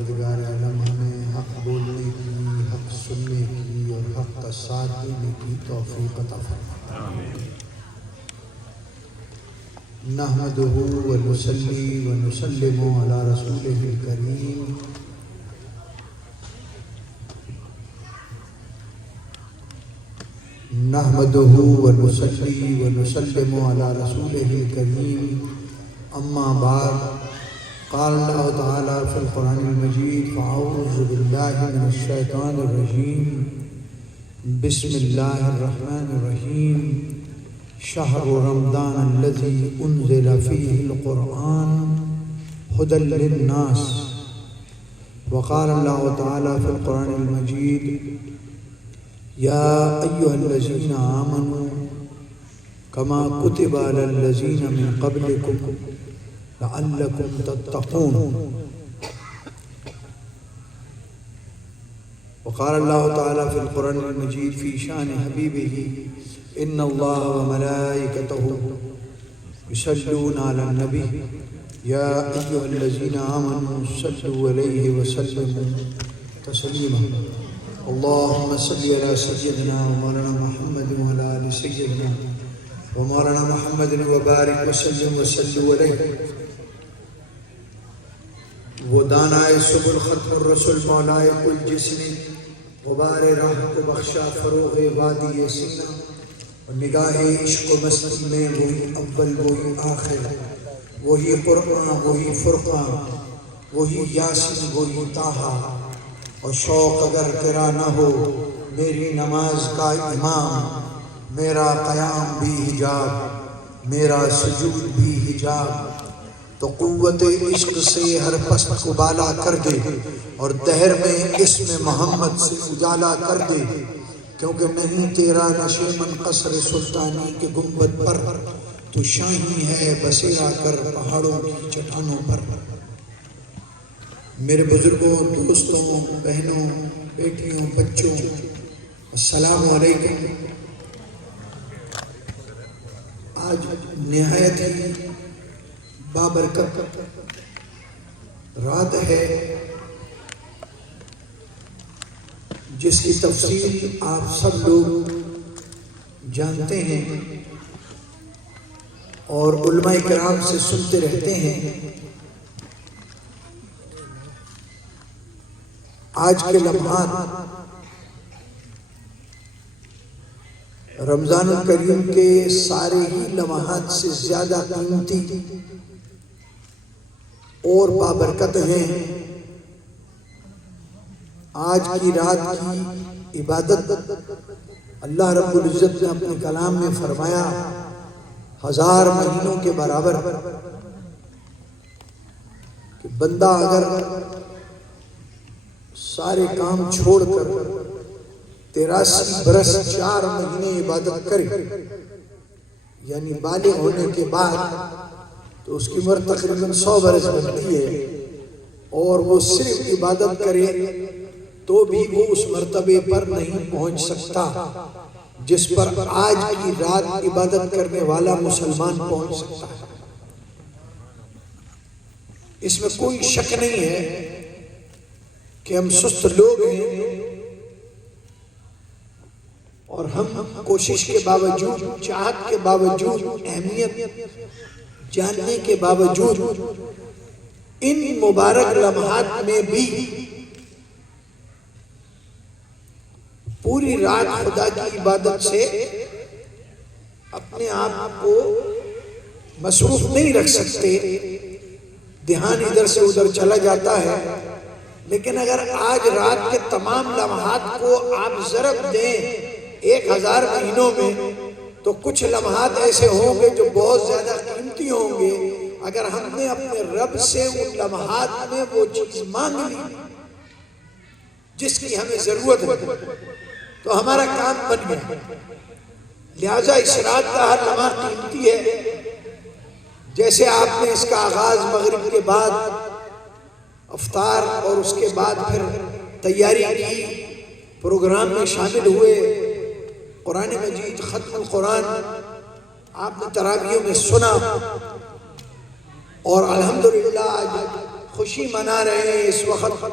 پروردگار عالم ہمیں حق بولنے کی، حق سننے کی اور حق کا ساتھ دینے کی توفیق عطا فرما۔ نحمدہ ونصلی ونسلم علی رسولہ الکریم۔ نحمدہ ونصلی ونسلم علی رسولہ الکریم۔ اما بعد، قال اللہ تعالی فی القرآن المجید فاعوذ باللہ من الشیطان الرجیم بسم اللہ الرحمن الرحیم شہر رمضان الذی انزل فیہ القرآن ھدی للناس۔ وقال اللہ تعالی فی القرآن المجید یا ایہا الذین آمنوا کما کتب علی الذین من قبلکم لعلکم تتقون۔ وقال اللہ تعالی فی القرآن المجید فی شان حبیبہ ان اللہ وملائکتہ یصلون علی النبی یا ایہا الذین آمنوا صلوا علیہ وسلموا تسلیما۔ اللہم صلی علی سیدنا مولانا محمد وعلی آل سیدنا ومولانا محمد وبارک وسلم وصلوا علیہ۔ وہ دانائے سبل ختم الرسل مولائے کل جسم، غبار راہ کو بخشا فروغ وادی سینہ، اور نگاہ عشق و مستی میں وہی اول وہی آخر، وہی قرآن وہی فرقان، وہی یاسین وہی طٰہٰ۔ اور شوق اگر تیرا نہ ہو میری نماز کا امام، میرا قیام بھی حجاب میرا سجود بھی حجاب، تو قوت عشق سے ہر پست کو بالا کر دے اور دہر میں اسم محمد سے اجالا کر دے، کیونکہ نہیں تیرا نشے من قصر سلطانی کے گنبد پر، تو شاہی ہے بسیرا کر پہاڑوں کی چٹانوں پر۔ میرے بزرگوں، دوستوں، بہنوں، بیٹیوں، بچوں، السلام علیکم۔ آج نہایت ہی بابرکت رات ہے، جس کی تفصیل آپ سب لوگ جانتے ہیں اور علماء کرام سے سنتے رہتے ہیں۔ آج کے لمحات رمضان الکریم کے سارے ہی لمحات سے زیادہ قیمتی اور بابرکت ہیں۔ آج کی رات کی عبادت اللہ رب العزت نے اپنے کلام میں فرمایا 1000 مہینوں کے برابر، کہ بندہ اگر سارے کام چھوڑ کر 83 برس 4 مہینے عبادت کرے، یعنی بالغ ہونے کے بعد، تو اس کی عمر تقریباً 100 برس بنتی ہے، اور وہ صرف عبادت کرے تو بھی وہ اس مرتبے پر نہیں پہنچ سکتا جس پر آج کی رات عبادت کرنے والا مسلمان پہنچ سکتا ہے۔ اس میں کوئی شک نہیں ہے کہ ہم سست لوگ ہیں، اور ہم کوشش کے باوجود، چاہت کے باوجود، اہمیت جاننے کے باوجود ان مبارک لمحات میں بھی پوری رات خدا کی عبادت سے اپنے آپ کو مصروف نہیں رکھ سکتے، دھیان ادھر سے ادھر چلا جاتا ہے۔ لیکن اگر آج رات کے تمام لمحات کو آپ ضرب دیں 1000 مہینوں میں، تو کچھ لمحات ایسے ہوں گے جو بہت زیادہ قیمتی ہوں گے۔ اگر ہم نے اپنے رب سے ان لمحات میں وہ چیز مانگ لی جس کی ہمیں ضرورت ہے، تو ہمارا کام بن گیا۔ لہٰذا اس رات کا ہر لمحہ قیمتی ہے۔ جیسے آپ نے اس کا آغاز مغرب کے بعد افطار اور اس کے بعد پھر تیاری کی، پروگرام میں شامل ہوئے، قرآن مجید ختم القرآن آپ نے تراویحوں میں سنا، اور الحمدللہ آج خوشی منا رہے ہیں اس وقت،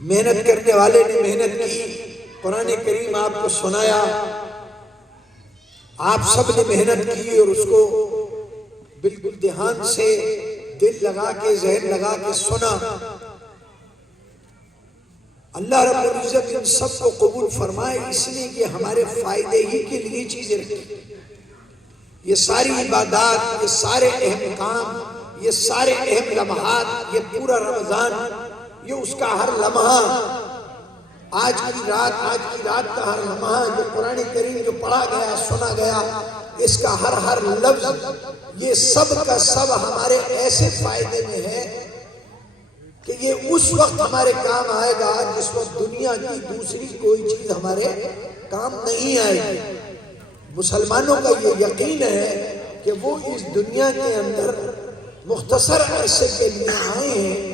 محنت کرنے والے نے محنت کی، قرآن کریم آپ کو سنایا، آپ سب نے محنت کی اور اس کو بالکل دھیان سے دل لگا کے ذہن لگا کے سنا۔ اللہ رب العزت ان سب کو قبول فرمائے، اس لیے کہ ہمارے فائدے ہی کے لیے چیزیں رکھی۔ یہ ساری عبادات، یہ سارے اہم کام، یہ سارے اہم لمحات، یہ پورا رمضان، یہ اس کا ہر لمحہ، آج کی رات کا ہر لمحہ، یہ قرآن کریم جو پڑھا گیا سنا گیا، اس کا ہر لفظ، یہ سب کا سب ہمارے ایسے فائدے میں ہے کہ یہ اس وقت ہمارے کام آئے گا جس وقت دنیا کی دوسری کوئی چیز ہمارے کام نہیں آئے گی۔ مسلمانوں کا یہ یقین ہے کہ وہ اس دنیا کے اندر مختصر عرصے کے لیے آئے ہیں۔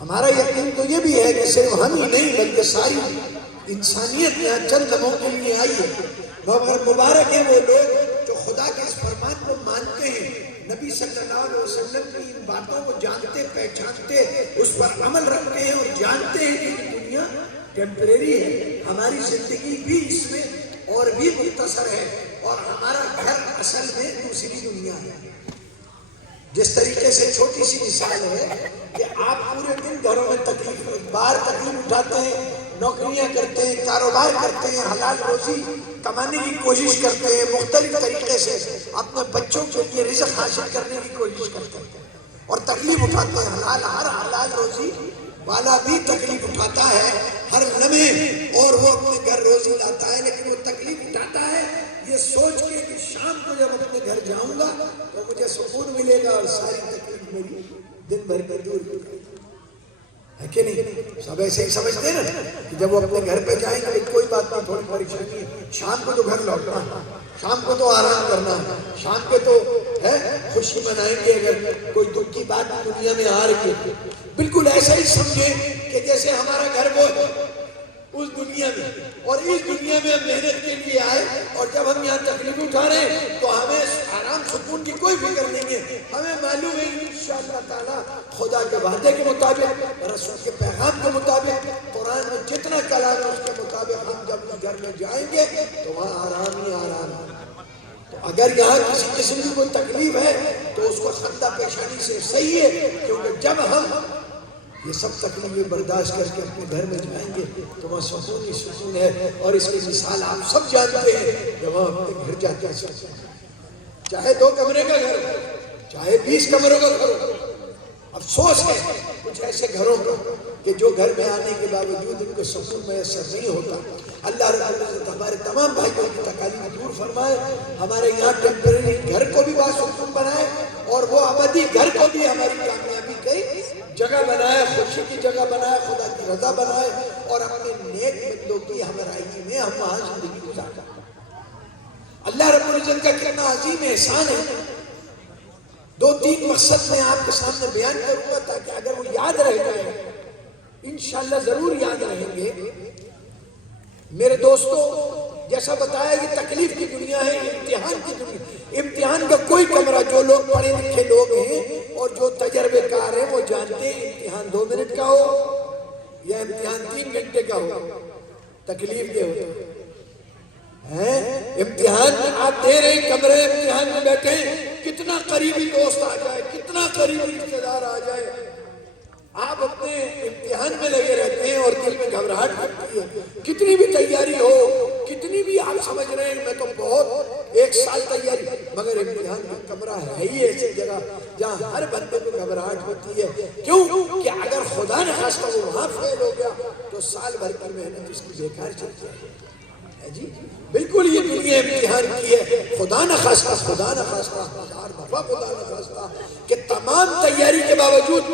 ہمارا یقین تو یہ بھی ہے کہ صرف ہم ہی نہیں بلکہ ساری انسانیت یہاں چند لمحوں کے لیے آئی ہے۔ مگر مبارک ہیں وہ لوگ جو خدا کے اس فرمان کو مانتے ہیں، نبی صلی اللہ علیہ وسلم کی ان باتوں کو جانتے پہچانتے، اس پر عمل رکھتے ہیں اور جانتے ہیں کہ یہ دنیا ٹیمپریری ہے، ہماری زندگی بھی اس میں اور بھی مختصر ہے، اور ہمارا گھر اصل میں دوسری دنیا ہے۔ جس طریقے سے چھوٹی سی مثال ہے کہ آپ پورے دن گھروں میں تکلیف اٹھاتے ہیں، نوکریاں کرتے ہیں، کاروبار کرتے ہیں، حلال روزی کمانے کی کوشش کرتے ہیں، مختلف طریقے سے اپنے بچوں کے لیے رزق حاصل کرنے کی کوشش کرتے ہیں اور تکلیف اٹھاتے ہیں۔ ہر حلال روزی والا بھی تکلیف اٹھاتا ہے ہر لمحے، اور وہ اپنے گھر روزی لاتا ہے، لیکن وہ تکلیف اٹھاتا ہے یہ سوچ کے کہ شام کو جب اپنے گھر جاؤں گا تو مجھے سکون ملے گا اور ساری تکلیف میری دن بھر میں دور ہو جائے گی، ہے کہ نہیں؟ سب ایسے ہی سمجھتے ہیں نا کہ جب وہ اپنے گھر پہ جائیں گے کوئی بات نہیں، تھوڑی پریشانی ہے، شام کو تو گھر لوٹنا ہے، شام کو تو آرام کرنا ہے، شام کو تو ہے خوشی منائیں گے اگر کوئی دکھ کی بات دنیا میں آ رہی ہے۔ بالکل ایسا ہی سمجھیں کہ جیسے ہمارا گھر وہ اس دنیا میں، اور اس دنیا میں ہم محنت کے لیے آئے، اور جب ہم یہاں تکلیف اٹھا رہے ہیں تو ہمیں آرام سکون کی کوئی فکر نہیں ہے۔ ہمیں معلوم ہے انشاءاللہ تعالیٰ خدا کے وعدے کے مطابق، رسول کے پیغام کے مطابق، قرآن میں جتنا کلام ہے اس کے مطابق ہم جب گھر میں جائیں گے تو وہاں آرام ہی آرام ہے۔ تو اگر یہاں کسی قسم کی کوئی تکلیف ہے تو اس کو خندہ پیشانی سے صحیح ہے، کیونکہ جب ہم یہ سب تکلیفیں برداشت کر کے اپنے گھر میں جائیں گے تو وہاں سکون ہی سکون ہے۔ اور اس کی مثال آپ سب جانتے ہیں کہ وہاں اپنے گھر جاتے ہیں، چاہے 2 کمرے کا گھر ہو، چاہے 20 کمروں کا گھر ہو۔ افسوس ہے کچھ ایسے گھروں کا کہ جو گھر میں آنے کے باوجود ان کو سکون میسر نہیں ہوتا۔ اللہ رب العزت ہمارے تمام بھائیوں کی تکالیف دور فرمائے، ہمارے یہاں ٹیمپریری گھر کو بھی باسکون بنائے، اور وہ ابدی گھر کو بھی ہماری کامیابی کی جگہ بنائے، خوشی کی جگہ بنائے، خدا کی رضا بنائے، اور اپنے نیک بندوں کی ہمراہی میں ہم وہاں زندگی گزاریں۔ اللہ رب العزت کا کتنا عظیم احسان ہے۔ 2-3 مقصد میں آپ کے سامنے بیان کروں گا تاکہ اگر وہ یاد رہ جائے، انشاءاللہ ضرور یاد رہیں گے۔ میرے دوستو، جیسا بتایا یہ تکلیف کی دنیا ہے، امتحان کی دنیا۔ امتحان کا کوئی کمرہ، جو لوگ پڑھے لکھے لوگ ہیں اور جو تجربے کار ہیں وہ جانتے ہیں امتحان 2 منٹ کا ہو یا امتحان 3 گھنٹے کا ہو، تکلیف دے ہو ہے۔ امتحان میں آپ دے رہے کمرے امتحان میں بیٹھے ہیں، کتنا قریبی دوست آ جائے، کتنا قریبی رشتہ دار آ جائے، آپ اپنے امتحان میں لگے رہتے ہیں اور دل میں گھبراہٹ ہوتی ہے۔ کتنی بھی تیاری ہو، کتنی بھی آپ سمجھ رہے ہیں میں تو بہت 1 سال تیاری، مگر امتحان کا کمرہ ہے ہی ایسی جگہ جہاں ہر بندے کو گھبراہٹ ہوتی ہے۔ کیوں کہ اگر خدا نہ خواستہ وہ وہاں فیل ہو گیا تو سال بھر کی محنت اس کی بیکار چل جائے گی۔ جی بالکل، یہ دنیا امتحان کی ہے۔ خدا نہ خواستہ، خدا نہ خواستہ، 1000 دفعہ خدا نہ خواستہ کہ تمام تیاری کے باوجود،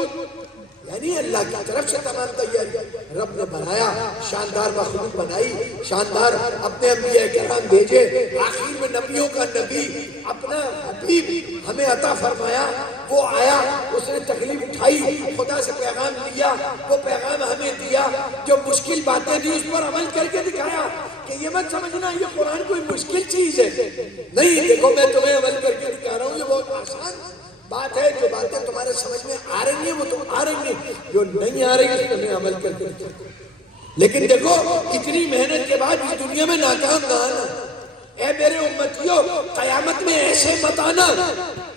یعنی اللہ کی طرف سے تمام تیاری رب نے بنایا، شاندار مخلوق بنائی، شاندار اپنے انبیاء کرام بھیجے، آخر میں نبیوں کا نبی اپنا حبیب ہمیں عطا فرمایا، وہ آیا، اس نے تکلیف اٹھائی، خدا سے پیغام لیا، وہ پیغام ہمیں دیا، جو مشکل باتیں تھی اس پر عمل کر کے دکھایا کہ یہ مت سمجھنا یہ قرآن کوئی مشکل چیز ہے، نہیں، دیکھو میں تمہیں عمل کر کے دکھا رہا ہوں، یہ بہت آسان بات ہے، جو باتیں تمہارے میں آ رہی ہیں وہ تو آ رہی ہیں، جو نہیں آ رہی ہیں انہیں عمل کر کے چلو۔ لیکن دیکھو اتنی محنت کے بعد اس دنیا میں ناکام نہ آنا۔ اے میرے امتیوں، قیامت میں ایسے مت آنا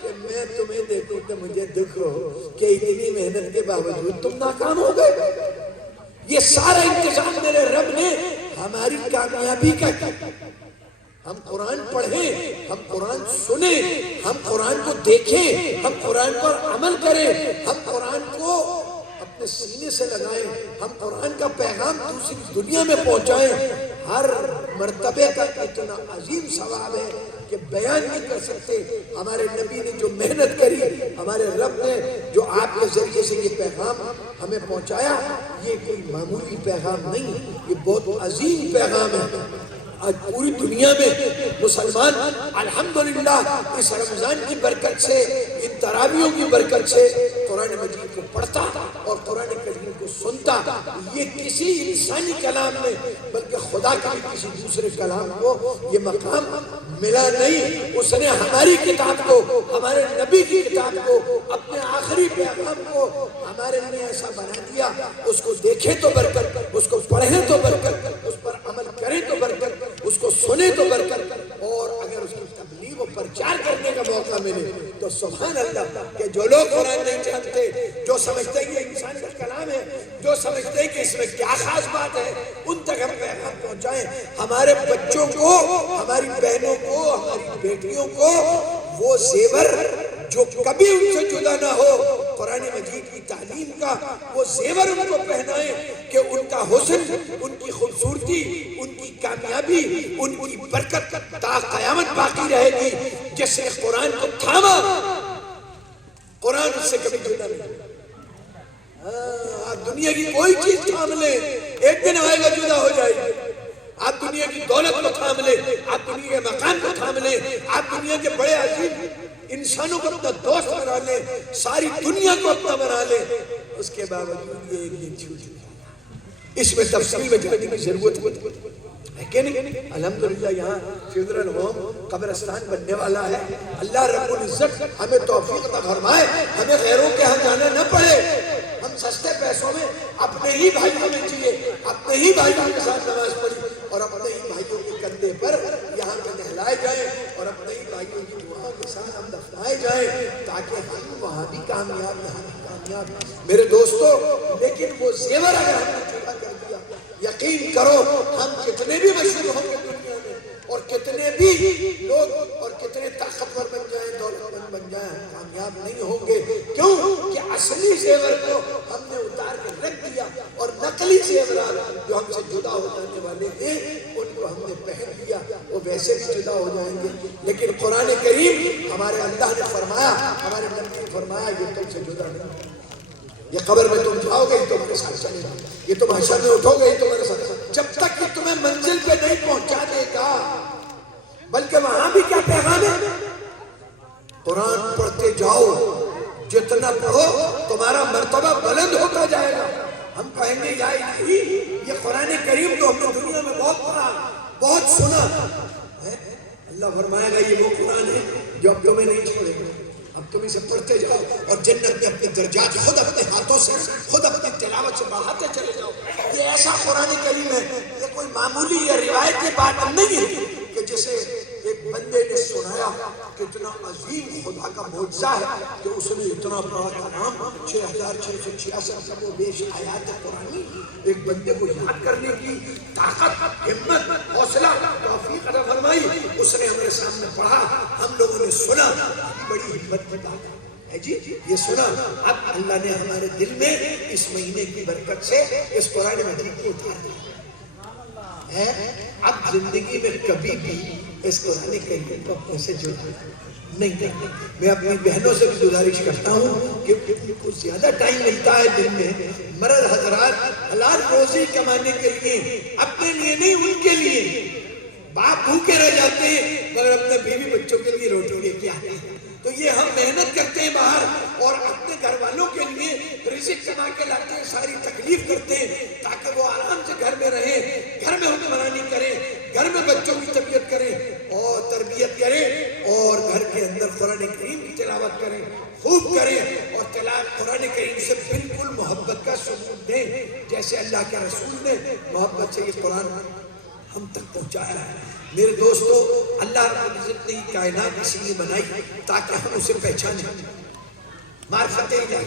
کہ میں تمہیں دیکھوں کہ مجھے دکھ ہو کہ اتنی محنت کے باوجود تم ناکام ہو گئے۔ یہ سارا انتظام میرے رب نے ہماری کامیابی کا کیا۔ ہم قرآن پڑھیں، ہم قرآن سنیں، ہم قرآن کو دیکھیں، ہم قرآن پر عمل کریں، ہم قرآن کو اپنے سینے سے لگائیں، ہم قرآن کا پیغام دوسری دنیا میں پہنچائیں۔ ہر مرتبے کا اتنا عظیم ثواب ہے کہ بیان نہیں کر سکتے۔ ہمارے نبی نے جو محنت کری، ہمارے رب نے جو آپ کے ذریعے سے یہ پیغام ہمیں پہنچایا، یہ کوئی معمولی پیغام نہیں، یہ بہت عظیم پیغام ہے۔ آج پوری دنیا میں مسلمان الحمدللہ اس رمضان کی برکت سے، ان تراویحوں کی برکت سے قرآن مجید کو پڑھتا اور قرآن کریم کو سنتا۔ یہ کسی انسانی کلام میں بلکہ خدا کے کسی دوسرے کلام کو یہ مقام ملا نہیں۔ اس نے ہماری کتاب کو، ہمارے نبی کی کتاب کو، اپنے آخری پیغام کو ہمارے لیے ایسا بنا دیا۔ اس کو دیکھیں تو برکت، اس کو پڑھیں تو برکت، اس پر عمل کریں تو برکت، اس کو سنیں تو برکت، اور اگر اس کی تبلیغ و پرچار کرنے کا موقع ملے تو سبحان اللہ کہ جو لوگ قرآن نہیں جانتے، جو سمجھتے ہیں کہ انسان کا کلام ہے، جو سمجھتے ہیں کہ اس میں کیا خاص بات ہے، ان تک ہم پیغام پہنچائیں۔ ہمارے بچوں کو، ہماری بہنوں کو، ہماری بیٹیوں کو وہ زیور جو کبھی ان سے جدا نہ ہو، قرآن مجید کی تعلیم کا وہ زیور ان کو پہنائیں کہ ان کا حسن، ان کی خوبصورتی، ان کی کامیابی، ان کی برکت تا قیامت باقی رہے گی۔ جس نے قرآن کو تھاما، قرآن اس سے کبھی جدا نہیں۔ آپ دنیا کی کوئی چیز تھام لیں، ایک دن آئے گا جدا ہو جائے گی۔ آپ دنیا کی دولت کو تھام لیں، آپ دنیا کے مکان کو تھام لیں، آپ دنیا کے بڑے عظیم انسانوں کو اپنا دوست بنا لیں، ساری دنیا کو اپنا بنا لیں، اس کے باوجود یہ ایک دن چھوٹ جائے۔ اس میں تفصیل میں جانے کی ضرورت ہے کہ نہیں؟ الحمدللہ یہاں چلڈرن ہوم قبرستان بننے والا ہے۔ اللہ رب العزت ہمیں توفیق عطا فرمائے، ہمیں غیروں کے ہاں جانا نہ پڑے، ہم سستے پیسوں میں اپنے ہی بھائیوں میں جیے، اپنے ہی بھائیوں کے ساتھ نماز پڑھی اور اپنے ہی بھائیوں کے کندھے پر یہاں پہ نہلائے جائیں اور اپنے ہی بھائیوں کی دعاؤں کے ساتھ ہم دفنائے جائیں تاکہ ہم وہاں بھی کامیاب، یہاں بھی کامیاب۔ میرے دوستو، لیکن وہ زیور اگر ہم نے چوری کر دیا، یقین کرو ہم کتنے بھی مشہور ہوں گے دنیا میں اور کتنے بھی لوگ اور کتنے طاقتور بن جائیں، دولت مند بن جائیں، ہم کامیاب نہیں ہوں گے۔ کیوں کہ اصلی زیور کو ہم نے اتار کے رکھ دیا اور نقلی زیورات جو ہم سے جدا ہو جانے والے ہیں ان کو ہم نے پہن لیا، وہ ویسے بھی جدا ہو جائیں گے۔ لیکن قرآن کریم ہمارے اللہ نے فرمایا، ہمارے نبی نے فرمایا یہ تم سے جدا نہیں، یہ قبر میں تم جاؤ گے تو میرے ساتھ چلے جاؤ، یہ تم حشر میں اٹھو گے تو میرے ساتھ، جب تک کہ تمہیں منزل پہ نہیں پہنچا دے گا۔ بلکہ وہاں بھی کیا پیغام ہے؟ قرآن پڑھتے جاؤ، جتنا پڑھو تمہارا مرتبہ بلند ہوتا جائے گا۔ ہم کہیں گے یا الہی یہ قرآن کریم تو ہم نے دنیا میں بہت پڑھا، بہت سنا، اللہ فرمائے گا یہ وہ قرآن ہے جو اب تمہیں نہیں چھوڑے گا، اب تم اسے پڑھتے جاؤ اور جنت میں اپنے درجات خود اپنے ہاتھوں سے، خود اپنی تلاوت سے بڑھاتے چلے جاؤ۔ یہ ایسا قرآن کریم ہے، یہ کوئی معمولی یا روایت کی بات نہیں ہے کہ جسے ایک بندے نے سنایا، کتنا عظیم خدا کا معجزہ ہے کہ اس نے اتنا بڑا کلام 6666 کا وہ بیش آیات قرآنی ایک بندے کو یاد کرنے کی طاقت، ہمت، حوصلہ، توفیق عطا فرمائی۔ اس نے ہمارے سامنے پڑھا، ہم لوگوں نے سنا، بڑی ہمت کی بات ہے جی، یہ سنا۔ اب اللہ نے ہمارے دل میں اس مہینے کی برکت سے اس قرآن مجید کو اتار دیا ہے۔ اب زندگی میں کبھی بھی اس قرآن کریم کو اپنے سے جڑا نہیں۔ میں اپنی بہنوں سے بھی گزارش کرتا ہوں کہ ان کو زیادہ ٹائم ملتا ہے دن میں، مرد حضرات حلال روزی کمانے کے لیے، اپنے لیے نہیں ان کے لیے۔ باپ بھوکے رہ جاتے ہیں مگر اپنے بیوی بچوں کے لیے روٹی لے کے آتے ہیں۔ تو یہ ہم محنت کرتے ہیں باہر اور اپنے گھر والوں کے لیے رزق کما کے لاتے ہیں، ساری تکلیف کرتے ہیں تاکہ وہ آرام سے گھر میں رہیں، گھر میں حکمرانی کریں، گھر میں بچوں کی تربیت کریں اور تربیت کریں اور گھر کے اندر قرآن کریم کی تلاوت کریں، خوب کریں اور قرآن کریم سے بالکل محبت کا ثبوت دیں جیسے اللہ کے رسول نے محبت سے یہ قرآن ہم تک پہنچایا ہے۔ میرے دوستو، اللہ رب العزت نے یہ کائنات اس لیے بنائی تاکہ ہم اسے پہچانیں، معرفت الہی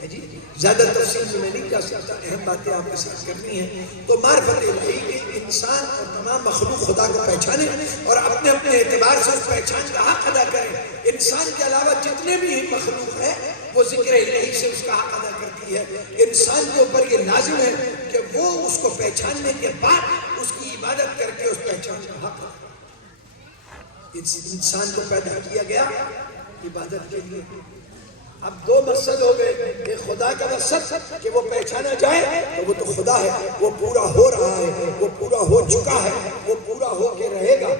ہے جی، زیادہ تفصیل میں میں نہیں جا سکتا، اہم باتیں آپ کے ساتھ کرنی ہیں۔ تو معرفت الہی کہ انسان اور تمام مخلوق خدا کو پہچانے اور اپنے اپنے اعتبار سے اس پہچان کا حق ادا کریں۔ انسان کے علاوہ جتنے بھی مخلوق ہیں وہ ذکر الہی سے اس کا حق ادا کرتی ہے۔ انسان کے اوپر یہ لازم ہے کہ وہ اس کو پہچاننے کے بعد اس کی عبادت کر کے اس پہچان کا حق ادا کرے۔ انسان کو پیدا کیا گیا عبادت کے لیے۔ اب دو مقصد ہو گئے، ایک خدا کا مقصد کہ وہ پہچانا جائے تو وہ تو خدا ہے، وہ پورا ہو رہا ہے، وہ پورا ہو چکا ہے، وہ پورا ہو کے رہے گا۔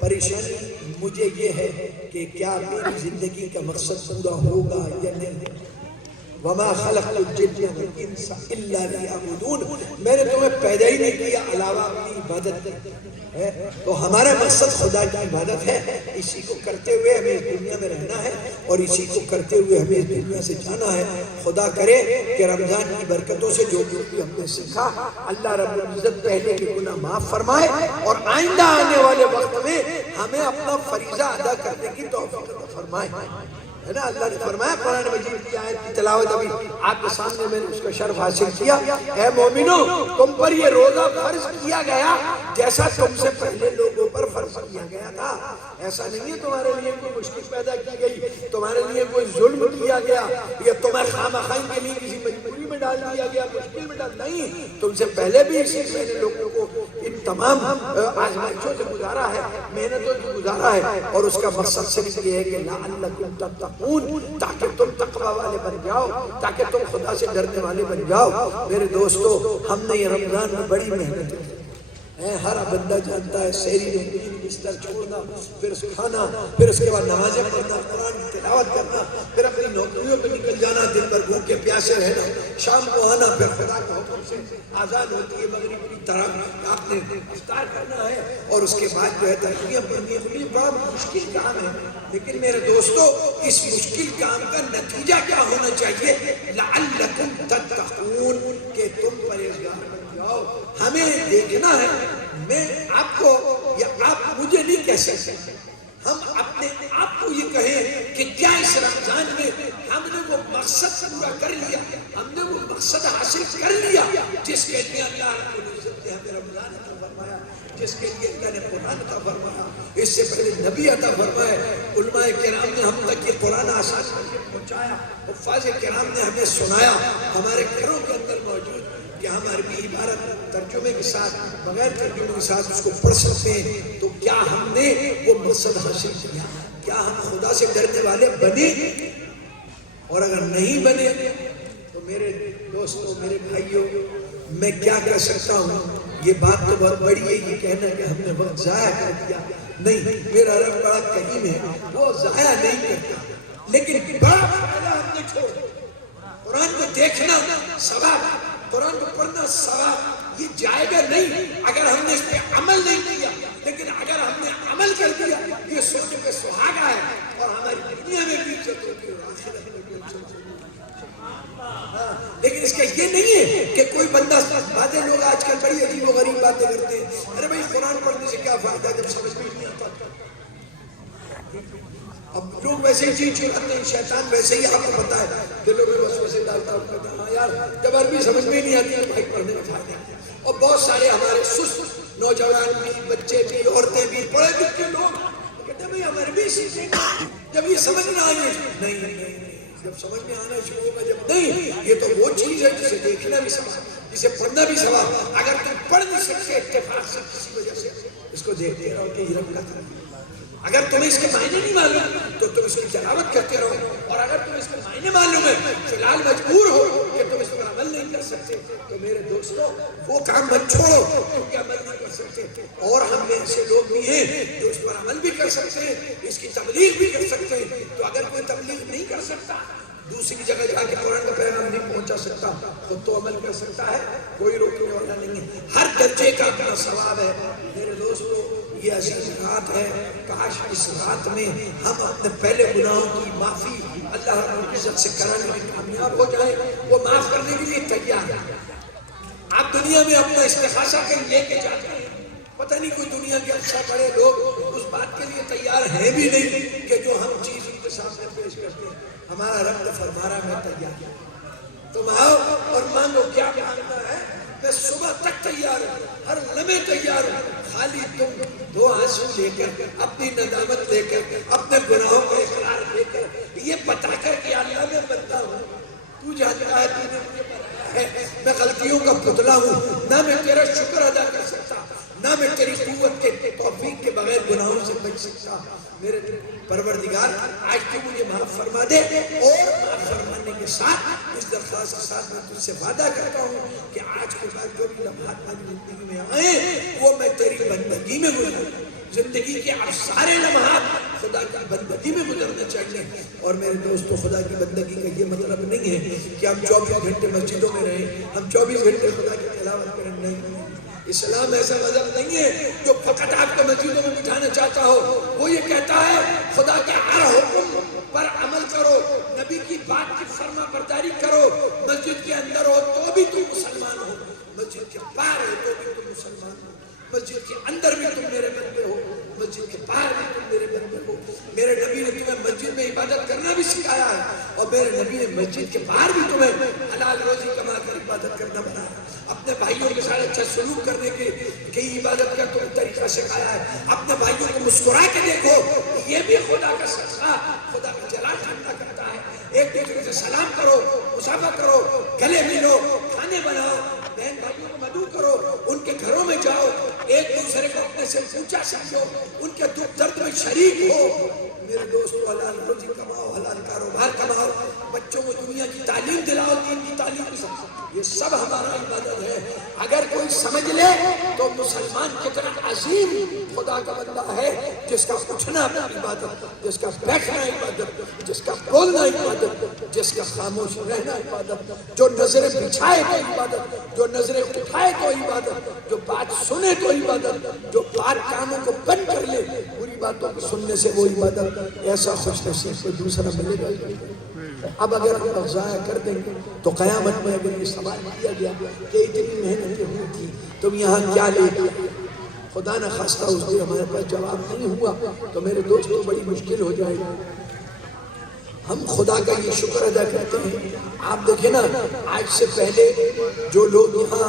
پریشانی مجھے یہ ہے کہ کیا میری زندگی کا مقصد پورا ہوگا یا نہیں۔ وَمَا خَلَقْتُ الْجِنَّ وَالْإِنسَ إِلَّا لِيَعْبُدُونِ، میں نے تمہیں پیدا ہی نہیں کیا علاوہ اپنی عبادت ہے۔ تو ہمارا مقصد خدا کی عبادت ہے، اسی کو کرتے ہوئے ہمیں اس دنیا میں رہنا ہے اور اسی کو کرتے ہوئے ہمیں اس دنیا سے جانا ہے۔ خدا کرے کہ رمضان کی برکتوں سے جو بھی ہم نے سیکھا اللہ رب العزت پہلے کے گناہ معاف فرمائے اور آئندہ آنے والے وقت میں ہمیں اپنا فریضہ ادا کرنے کی توفیق عطا فرمائے، ہے نا۔ اللہ نے فرمایا قرآن مجید کی آیت کی تلاوت ابھی آپ کے سامنے میں نے اس کا شرف حاصل کیا، اے مومنو تم پر یہ روزہ فرض کیا گیا جیسا تم سے پہلے لوگوں پر فرض کیا گیا تھا۔ ایسا نہیں ہے تمہارے لیے کوئی مشکل پیدا کی گئی، تمہارے لیے کوئی ظلم کیا گیا یا تمہیں خواہ کے لیے کسی مجبوری میں ڈال دیا گیا، مشکل میں ڈال نہیں، تم سے پہلے بھی اسی پہلے لوگوں کو ان تمام آزمائشوں سے گزارا ہے، محنتوں سے گزارا ہے اور اس کا مقصد صرف یہ ہے کہ لعلکم تتقون، تاکہ تم تقوی والے بن جاؤ، تاکہ تم خدا سے ڈرنے والے بن جاؤ۔ میرے دوستو، ہم نے یہ رمضان میں بڑی محنت کی ہے، ہر بندہ جانتا ہے، سحری میں نیند بستر چھوڑنا، پھر کھانا، پھر اس کے بعد نمازیں پڑھنا، قرآن کی تلاوت کرنا، پھر اپنی نوکریوں پہ نکل جانا، دن بھر بھوکے پیاسے رہنا، شام کو آنا، پھر خدا کے حکم سے آزاد ہوتی ہے مغرب کی طرح آپ نے افطار کرنا ہے اور اس کے بعد جو ہے ترقیاں پڑھنی ہے۔ یہ بڑا مشکل کام ہے، لیکن میرے دوستو اس مشکل کام کا نتیجہ کیا ہونا چاہیے؟ لعلکم تتقون، کہ تم پرہیزگار بن جاؤ۔ ہمیں دیکھنا ہے، میں آپ کو یا آپ مجھے نہیں کہہ سکتے، ہم اپنے آپ کو یہ کہیں کہ کیا اس رمضان میں ہم نے وہ مقصد پورا کر لیا، ہم نے وہ مقصد حاصل کر لیا جس کے لیے اللہ رب العزت نے ہمیں رمضان عطا فرمایا، جس کے لیے اللہ نے قرآن عطا فرمایا، اس سے پہلے نبی عطا فرمائے، علماء کرام نے ہم تک یہ قرآن آسان کر کے پہنچایا، حفاظ کرام نے ہمیں سنایا، ہمارے گھروں کے اندر موجود کہ ہم عربی عبارت ترجمے کے ساتھ بغیر ترجمے کے ساتھ اس کو پڑھ سکتے ہیں۔ تو کیا ہم نے وہ مقصد حاصل کیا؟ کیا ہم خدا سے ڈرنے والے بنے؟ اور اگر نہیں بنے تو میرے دوستوں، میرے بھائیوں، میں کیا کہہ سکتا ہوں؟ یہ بات تو بہت بڑی ہے، یہ کہنا کہ ہم نے وقت ضائع کر دیا، نہیں، میرا رب بڑا کریم ہے، وہ ضائع نہیں کرتا، لیکن بڑا فائدہ ہم نے چھوڑا۔ قرآن کو دیکھنا ثواب، قرآن کو پڑھنا ثواب، یہ جائے گا نہیں اگر ہم نے اس پہ عمل نہیں کیا، لیکن اگر ہم نے عمل کر دیا یہ سوچ پہ سہاگا ہے اور ہماری دنیا میں بھی عزت ہوگی اور آخرت میں بھی عزت ہوگی۔ لیکن اس کا یہ نہیں ہے کہ کوئی بندہ، باتیں لوگ آج کل بڑی عجیب و غریب باتیں کرتے ہیں، ارے بھائی قرآن پڑھنے سے کیا فائدہ جب سمجھ میں نہیں آتا۔ اب لوگ ویسے ہی چیز چلاتے ہیں، شیطان ویسے ہی آپ کو پتا ہے دلوں میں وسوسے ڈالتا ہے، ہاں یار جب عربی سمجھ میں نہیں آتی ہے بھائی پڑھنے میں فائدہ ہے۔ اور بہت سارے ہمارے سست نوجوان بھی، بچے بھی، عورتیں بھی، پڑھے لکھے لوگ کہتے ہیں بھائی ہم عربی سیکھیں گے جب یہ سمجھ نہ آئے، نہیں، جب سمجھ میں آنا شروع ہوگا، جب نہیں، یہ تو وہ چیز ہے جسے دیکھنا بھی ثواب، جسے پڑھنا بھی ثواب۔ اگر تم پڑھ نہیں سکتے اتفاق سے کسی وجہ سے اس کو دیکھتے رہو کہ یہ رب کا کرم ہے۔ اگر تمہیں اس کے معنی نہیں معلوم تو تم اس کی تلاوت کرتے رہو، اور اگر تمہیں اس کے معنی معلوم ہے فی الحال مجبور ہو کہ تم اس پر عمل نہیں کر سکتے تو میرے دوستوں وہ کام مت چھوڑو کیونکہ عمل نہیں کر سکتے. اور ہم میں ایسے لوگ بھی ہیں جو اس پر عمل بھی کر سکتے ہیں, اس کی تبلیغ بھی کر سکتے ہیں. تو اگر کوئی تبلیغ نہیں کر سکتا, دوسری جگہ جا کے قرآن کا پیغام نہیں پہنچا سکتا, خود تو عمل کر سکتا ہے, کوئی روکنے والا نہیں ہے. ہر درجے کا اپنا ثواب ہے. میرے دوستو یہ عزیز رات ہے, کاش اس رات میں ہم اپنے پہلے گناہوں کی معافی اللہ رب العزت سے کرانے میں کامیاب ہو جائیں. وہ معاف کرنے کے لیے تیار ہے. آپ دنیا میں اپنا استخاصہ کہیں لے کے جاتے ہیں, پتہ نہیں کوئی دنیا کے اچھا بڑے لوگ اس بات کے لیے تیار ہیں بھی نہیں کہ جو ہم چیز ان کے سامنے پیش کرتے ہیں. ہمارا رب فرما رہا میں تیار ہوں, تم آؤ اور مانگو کیا مانگنا ہے, میں صبح تک تیار ہوں, ہر لمحے تیار ہوں. خالی تم دو آنسو لے کر, اپنی ندامت لے کر, اپنے گناہوں کا اقرار لے کر, یہ بتا کر کہ اللہ میں بندہ ہوں, تو جانتا ہے تو نے مجھے بنایا ہے, میں غلطیوں کا پتلا ہوں, نہ میں تیرا شکر ادا کر سکتا, نہ میں تیری قوت کے توفیق کے بغیر گناہوں سے بچ سکتا. میرے پروردگار آج تو مجھے معاف فرما دے, اور معاف فرمانے کے ساتھ اس درخواست کے ساتھ میں تجھ سے وعدہ کرتا ہوں کہ آج کے بعد جو بھی لمحات میری زندگی میں آئیں وہ میں تیری بندگی میں گزاروں. زندگی کے اب سارے لمحات خدا کی بندگی میں گزرنا چاہیے. اور میرے دوستو خدا کی بندگی کا یہ مطلب نہیں ہے کہ ہم 24 گھنٹے مسجدوں میں رہیں, ہم 24 گھنٹے خدا کی تلاوت کریں. نہیں, اسلام ایسا مذہب نہیں ہے جو فقط آپ کو مسجدوں میں بٹھانا چاہتا ہو. وہ یہ کہتا ہے خدا کے ہر حکم پر عمل کرو, نبی کی بات کی فرما برداری کرو. مسجد کے اندر ہو تو بھی تم مسلمان ہو, مسجد کے باہر ہو تو بھی تم مسلمان ہو. مسجد کے اندر بھی تم میرے بندے ہو, مسجد کے باہر بھی تم میرے بندے ہو. میرے نبی نے تمہیں مسجد میں عبادت کرنا بھی سکھایا ہے, اور میرے نبی نے مسجد کے باہر بھی تمہیں حلال روزی کما کر عبادت کرنا بنایا. اپنے بھائیوں کے ساتھ اچھا سلوک کرنے کی عبادت کا تم طریقہ سکھایا ہے. اپنے بھائیوں کو مسکرا کے دیکھو, یہ بھی خدا کا صدقہ, خدا کا جلال ٹھنڈا کرتا ہے. ایک دوسرے سے سلام کرو, مصافحہ کرو, گلے ملو, کھانے بناؤ, بہن بھائیوں کو مدعو کرو, ان کے گھروں میں جاؤ, ایک دوسرے کو اپنے سے پوچھا سمجھو, ان کے دکھ درد میں شریک ہو. میرے دوستو حلال روزی کماؤ, حلال کاروبار کماؤ, بچوں کو دنیا کی تعلیم دلاؤ, دین کی تعلیم دلاؤ. یہ سب ہمارا عبادت ہے. اگر کوئی سمجھ لے تو مسلمان کتنا عظیم خدا کا بندہ ہے, جس کا اٹھنا عبادت, جس کا بیٹھنا عبادت, جس کا بولنا عبادت, جس کا خاموش رہنا عبادت, جو نظریں بچھائے تو عبادت, جو نظریں اٹھائے تو عبادت, جو بات سنے تو عبادت, جو بات کانوں کو بند کر لے بری باتوں کو سننے سے وہ عبادت. ایسا خوش نصیب کوئی دوسرا ملے گا. اب اگر ہم وقت ضائع کر دیں گے تو قیامت میں اگر یہ سوال کیا گیا کہ اتنی محنتیں ہوئی تھی تم یہاں کیا لے گئے, خدا نہ خواستہ اس دن ہمارے پاس جواب نہیں ہوا تو میرے دوستوں بڑی مشکل ہو جائے گی. ہم خدا کا یہ شکر ادا کرتے ہیں. آپ دیکھیں نا, آج سے پہلے جو لوگ یہاں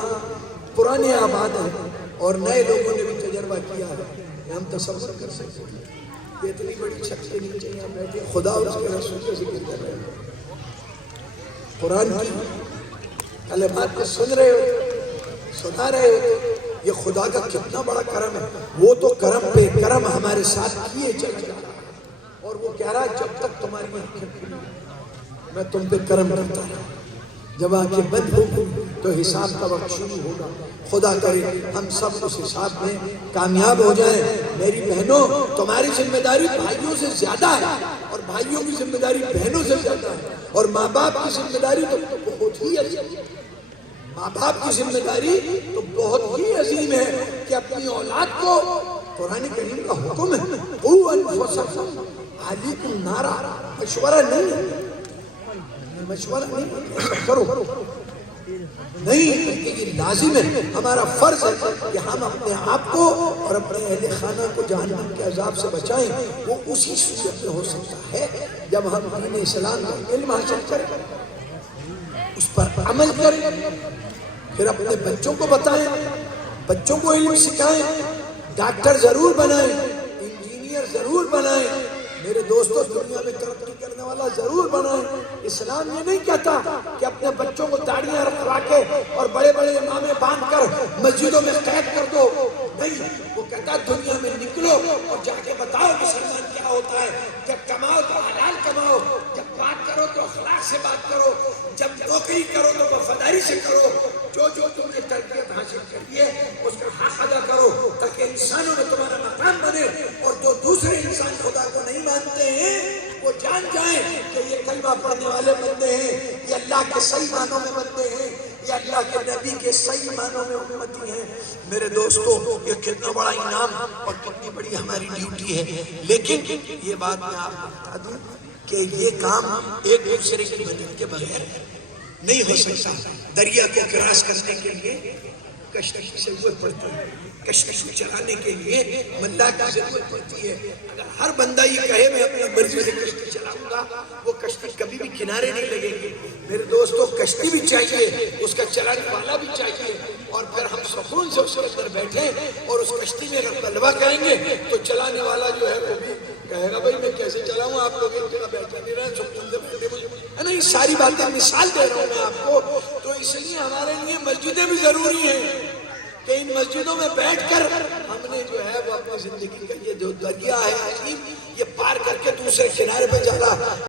پرانے آباد ہیں اور نئے لوگوں نے بھی تجربہ کیا ہے, ہم تصور کر سکتے ہیں اتنی بڑی چھت کے نیچے یہاں بیٹھے خدا اور اس کے رسول کا ذکر کر رہے ہیں, قرآن کی کلمات کو سن رہے ہو, سنا رہے ہو. یہ خدا کا کتنا بڑا کرم ہے. وہ تو کرم پہ کرم ہمارے ساتھ کیے چل رہا ہے, اور وہ کہہ رہا ہے جب تک تمہاری آنکھیں کھلی میں تم پہ کرم کرتا ہوں, جب آنکھیں بند ہوگی تو حساب کا وقت شروع ہوگا. خدا کرے ہم سب اس حساب میں کامیاب ہو جائیں. میری بہنوں, تمہاری ذمہ داری بھائیوں سے زیادہ ہے, اور بھائیوں کی ذمہ داری بہنوں سے زیادہ ہے, اور ماں باپ کی ذمہ داری تو بہت ہی عظیم ہے. ماں باپ کی ذمہ داری تو بہت ہی عظیم ہے کہ اپنی اولاد کو, قرآن کریم کا حکم ہے قوا انفسکم اہلیکم نارا, مشورہ نہیں, مشورہ نہیں کرو, نہیں, یہ لازم ہے, ہمارا فرض ہے کہ ہم اپنے آپ کو اور اپنے اہل خانہ کو جہنم کے عذاب سے بچائیں. وہ اسی صورت میں ہو سکتا ہے جب ہم دین اسلام کا علم حاصل کریں, اس پر عمل کریں, پھر اپنے بچوں کو بتائیں, بچوں کو علم سکھائیں, ڈاکٹر ضرور بنائیں, انجینئر ضرور بنائیں. میرے دوستوں, دنیا میں ترقی کرنے والا ضرور بنائیں. اسلام یہ نہیں کہتا کہ اپنے بچوں کو داڑیاں رکھوا کے اور بڑے بڑے امامے باندھ کر مسجدوں میں قید کر دو. نہیں, وہ کہتا دنیا میں نکلو اور جا کے بتاؤ مسلمان کیا ہوتا ہے. جب کماؤ تو حلال کماؤ, جب بات کرو تو اخلاق سے بات کرو, جب نوکری کرو تو وفاداری سے کرو, جو جو تم نے تربیت حاصل کری ہے اس کا حق ادا کرو تاکہ انسانوں میں تمہارا مقام بنے، اور جو دوسرے انسان خدا کو نہیں مانتے ہیں وہ جان جائیں کہ یہ کلمہ پڑھنے والے بندے ہیں، یہ اللہ کے صحیح معنوں میں بندے ہیں، یہ اللہ کے نبی کے صحیح معنوں میں امتی ہیں۔ میرے دوستو، یہ کتنا بڑا انعام اور کتنی بڑی ہماری ڈیوٹی ہے، لیکن یہ بات میں آپ کو بتا دوں کہ یہ کام ایک دوسرے کی مدد کے بغیر نہیں ہو سکتا۔ دریا کو کراس کرنے کے لیے کشتی کی ضرورت پڑتی ہے، کشتی کو چلانے کے لیے ملا کی ضرورت پڑتی ہے۔ اگر ہر بندہ یہ کہے میں اپنی مرضی سے کشتی چلاؤں گا، وہ کشتی کبھی بھی کنارے نہیں لگے گی۔ میرے دوستو، کشتی بھی چاہیے، اس کا چلانے والا بھی چاہیے، اور پھر ہم سکون سے اس کے اندر بیٹھیں اور اس کشتی میں اگر غلبہ کریں گے تو چلانے والا جو ہے وہ بھی کہے گا بھائی میں کیسے چلاؤں، آپ لوگ ایک جگہ بیٹھے نہیں رہے، سکون سے بیٹھے مجھے ہے نا۔ یہ ساری باتیں مثال دے رہا ہوں میں آپ کو، تو اس لیے ہمارے لیے مسجدیں بھی ضروری ہیں کہ ان مسجدوں میں بیٹھ کر ہم نے جو ہے وہ اپنی زندگی کا یہ جو دریا ہے عظیم، یہ پار کر کے دوسرے کنارے پہ جانا۔